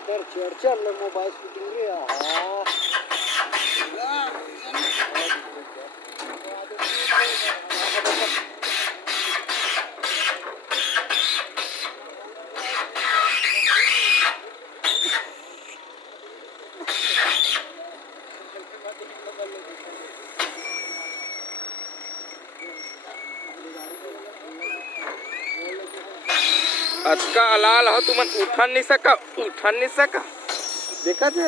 तर चल mobile shooting रे हाँ अचका अलाल हो तुम उठन नहीं सका देखा थे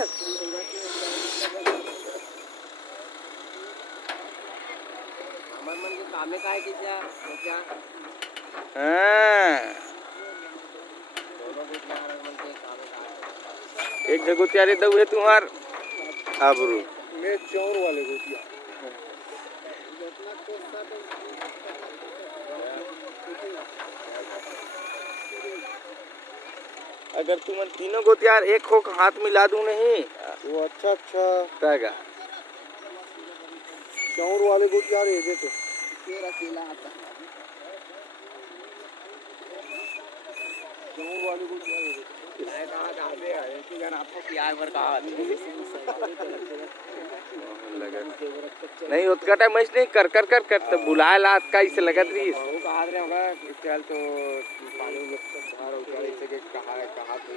हमारे मन के कामे का है कि क्या दोनों भी हमारे मन के कामे का है एक जगह त्यारे दऊ है तुम्हार आबरू मैं चौर वाले गोतिया अगर तुम तीनों गोतियार एक हो हाथ मिला दूं नहीं वो अच्छा रहेगा चौर वाले गोतियार ये देखो तेरा अकेला आता चौर वाले गोतियार ये मैं कहा जाते हैं एक ही जन आपको प्यार भर कहा नहीं उतना टाइम मैच नहीं कर तो बुलाए ला का इसे लगत रही वो कहा रहे होगा चल तो पानी में बाहर उतर इसे के कहा तो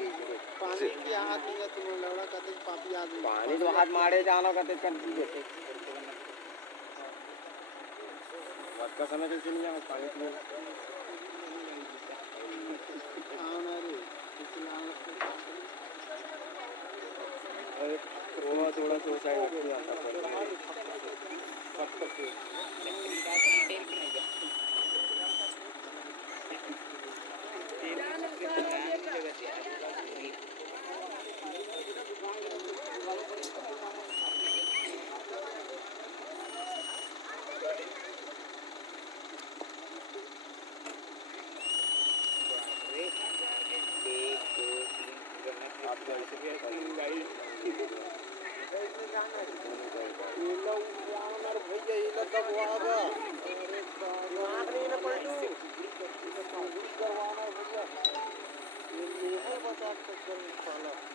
पानी की हाथ नहीं है तुम लौड़ा कहते पापी आदमी पानी तो हाथ मारे जानो कहते कर दिए बात का समय कैसे नहीं है पानी में थोड़ा सोचा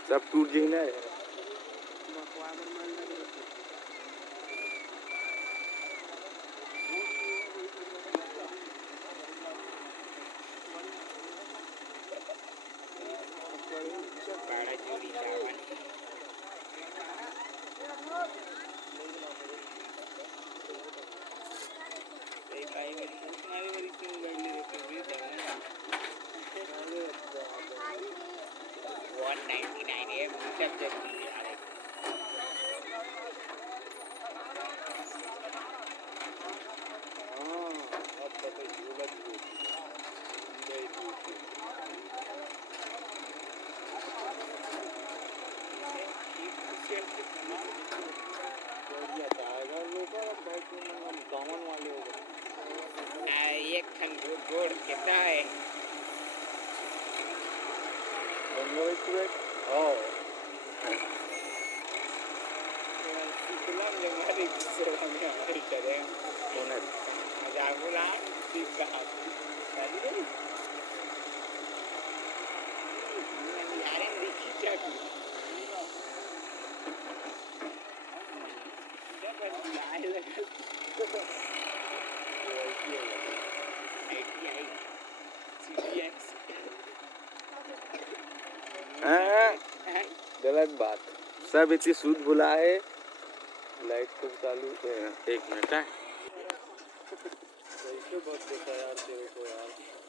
सब टूट जाए ना एक खन गोड़ कितना है गलत बात सब इतनी सूद भुला है लाइट को चालू एक मिनट है कैसे बात होता है यार तेरे को यार